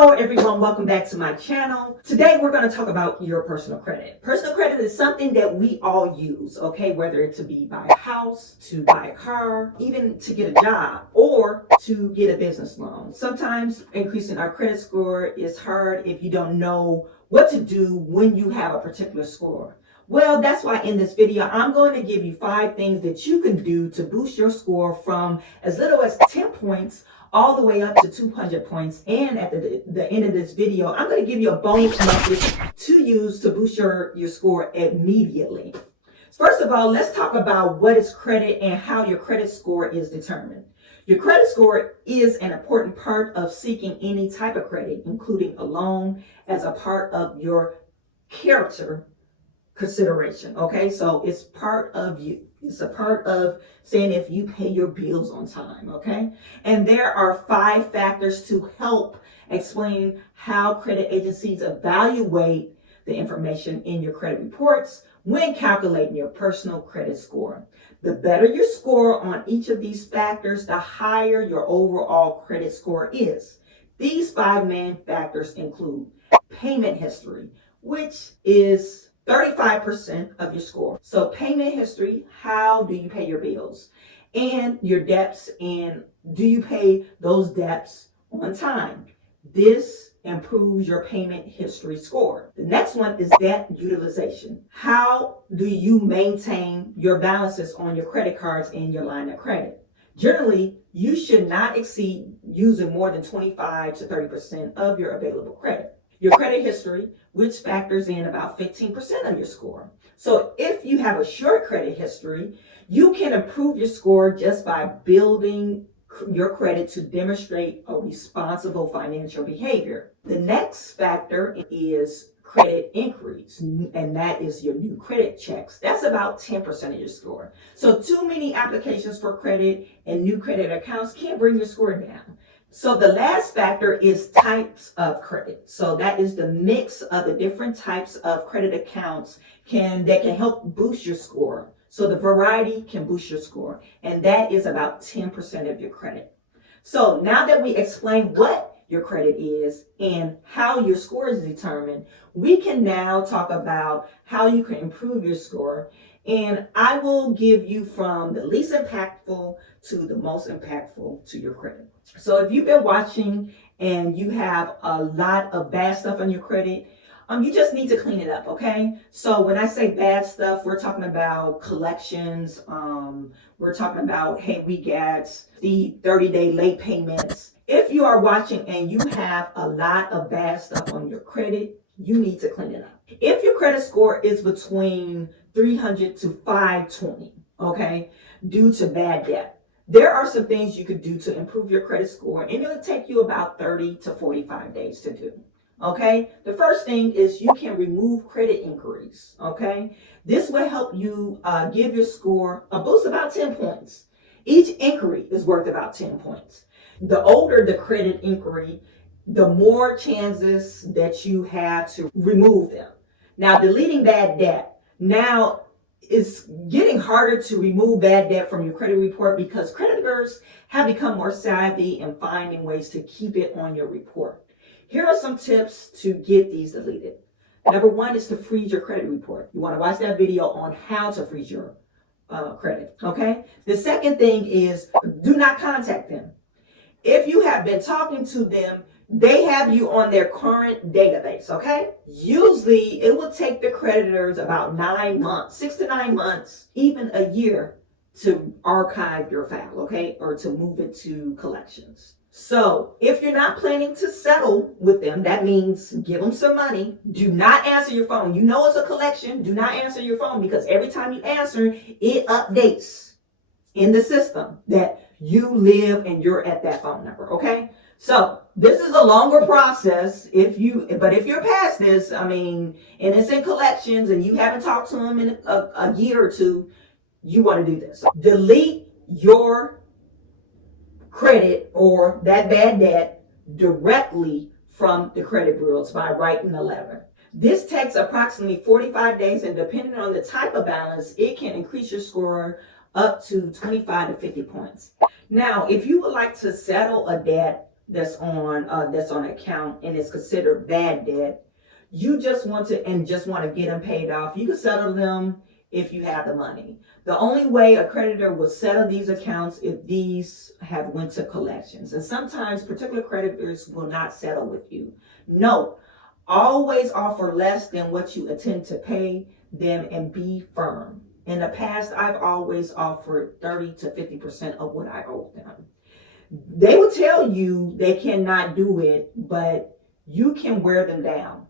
Hello everyone, welcome back to my channel. Today we're going to talk about your personal credit. Personal credit is something that we all use, okay? Whether it to be buy a house, to buy a car, even to get a job, or to get a business loan. Sometimes increasing our credit score is hard if you don't know what to do when you have a particular score. Well, that's why in this video, I'm going to give you 5 things that you can do to boost your score from as little as 10 points all the way up to 200 points. And at the end of this video, I'm going to give you a bonus method to use to boost your score immediately. First of all, let's talk about what is credit and how your credit score is determined. Your credit score is an important part of seeking any type of credit, including a loan, as a part of your character consideration. Okay, so it's part of you. It's a part of saying if you pay your bills on time. Okay, and there are 5 factors to help explain how credit agencies evaluate the information in your credit reports when calculating your personal credit score. The better your score on each of these factors, the higher your overall credit score is. These 5 main factors include payment history, which is 35% of your score. So payment history, how do you pay your bills? And your debts, and do you pay those debts on time? This improves your payment history score. The next one is debt utilization. How do you maintain your balances on your credit cards and your line of credit? Generally, you should not exceed using more than 25 to 30% of your available credit. Your credit history, which factors in about 15% of your score. So if you have a short credit history, you can improve your score just by building your credit to demonstrate a responsible financial behavior. The next factor is credit inquiries, and that is your new credit checks. That's about 10% of your score. So too many applications for credit and new credit accounts can bring your score down. So the last factor is types of credit. So that is the mix of the different types of credit accounts that can help boost your score. So the variety can boost your score, and that is about 10% of your credit. So now that we explained what your credit is and how your score is determined, we can now talk about how you can improve your score. And I will give you from the least impactful to the most impactful to your credit. So if you've been watching and you have a lot of bad stuff on your credit, you just need to clean it up, okay? So when I say bad stuff, we're talking about collections. We're talking about, hey, we got the 30-day late payments. If you are watching and you have a lot of bad stuff on your credit, you need to clean it up. If your credit score is between 300 to 520, okay, due to bad debt, there are some things you could do to improve your credit score, and it'll take you about 30 to 45 days to do. Okay, the first thing is you can remove credit inquiries. Okay, this will help you give your score a boost about 10 points. Each inquiry is worth about 10 points. The older the credit inquiry, the more chances that you have to remove them. Now, deleting bad debt. Now, it's getting harder to remove bad debt from your credit report because creditors have become more savvy in finding ways to keep it on your report. Here are some tips to get these deleted. Number 1 is to freeze your credit report. You want to watch that video on how to freeze your credit, okay? The second thing is do not contact them. If you have been talking to them, they have you on their current database, okay? Usually, it will take the creditors about 9 months, 6 to 9 months, even a year to archive your file, okay? Or to move it to collections. So, if you're not planning to settle with them, that means give them some money. Do not answer your phone. You know it's a collection. Do not answer your phone because every time you answer, it updates in the system that you live and you're at that phone number, okay? So this is a longer process but if you're past this, and it's in collections and you haven't talked to them in a year or two, you want to do this. Delete your credit or that bad debt directly from the credit bureaus by writing a letter. This takes approximately 45 days, and depending on the type of balance, it can increase your score up to 25 to 50 points. Now, if you would like to settle a debt that's on account and it's considered bad debt, you just want to get them paid off. You can settle them if you have the money. The only way a creditor will settle these accounts if these have went to collections. And sometimes particular creditors will not settle with you. No, always offer less than what you intend to pay them and be firm. In the past, I've always offered 30 to 50% of what I owe them. They will tell you they cannot do it, but you can wear them down.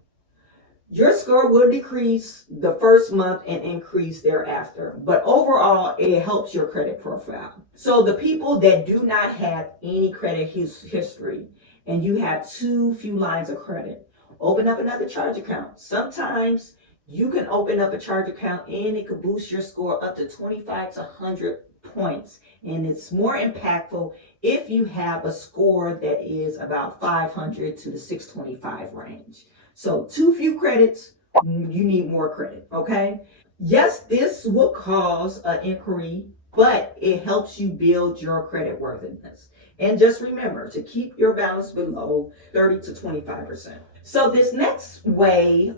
Your score will decrease the first month and increase thereafter, but overall, it helps your credit profile. So the people that do not have any credit history and you have too few lines of credit, open up another charge account. Sometimes you can open up a charge account and it could boost your score up to 25 to 100 points. And it's more impactful if you have a score that is about 500 to the 625 range. So too few credits, you need more credit, okay? Yes, this will cause an inquiry, but it helps you build your credit worthiness. And just remember to keep your balance below 30 to 25%. So this next way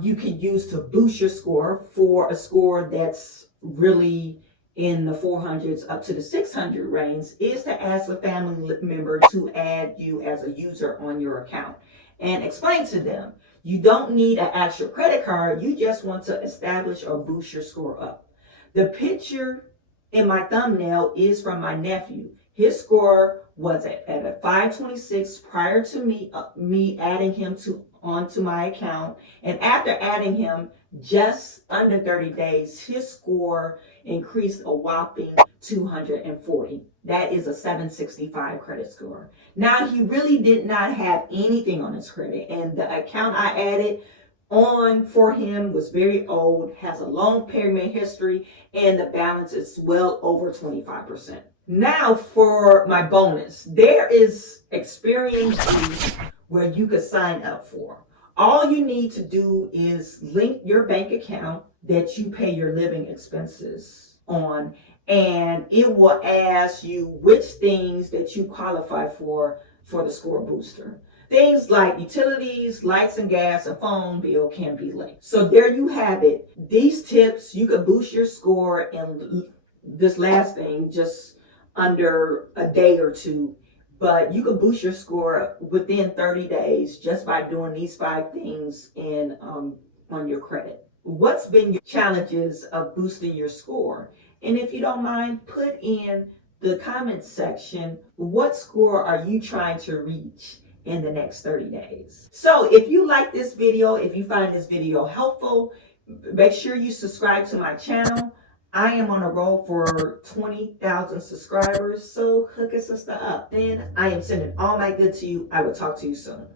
you can use to boost your score for a score that's really in the 400s up to the 600 range is to ask a family member to add you as a user on your account and explain to them you don't need an actual credit card, you just want to establish or boost your score up. The picture in my thumbnail is from my nephew. His score was at a 526 prior to me adding him onto my account, and after adding him just under 30 days, his score increased a whopping 240. That is a 765 credit score. Now, he really did not have anything on his credit, and the account I added on for him was very old, has a long payment history, and the balance is well over 25%. Now for my bonus, there is experience where you could sign up for. All you need to do is link your bank account that you pay your living expenses on, and it will ask you which things that you qualify for the score booster. Things like utilities, lights and gas, a phone bill can be linked. So there you have it. These tips, you can boost your score in this last thing just under a day or two, but you can boost your score within 30 days just by doing these 5 things on your credit. What's been your challenges of boosting your score? And if you don't mind, put in the comments section, what score are you trying to reach in the next 30 days? So if you like this video, if you find this video helpful, make sure you subscribe to my channel. I am on a roll for 20,000 subscribers, so hook a sister up. Then I am sending all my good to you. I will talk to you soon.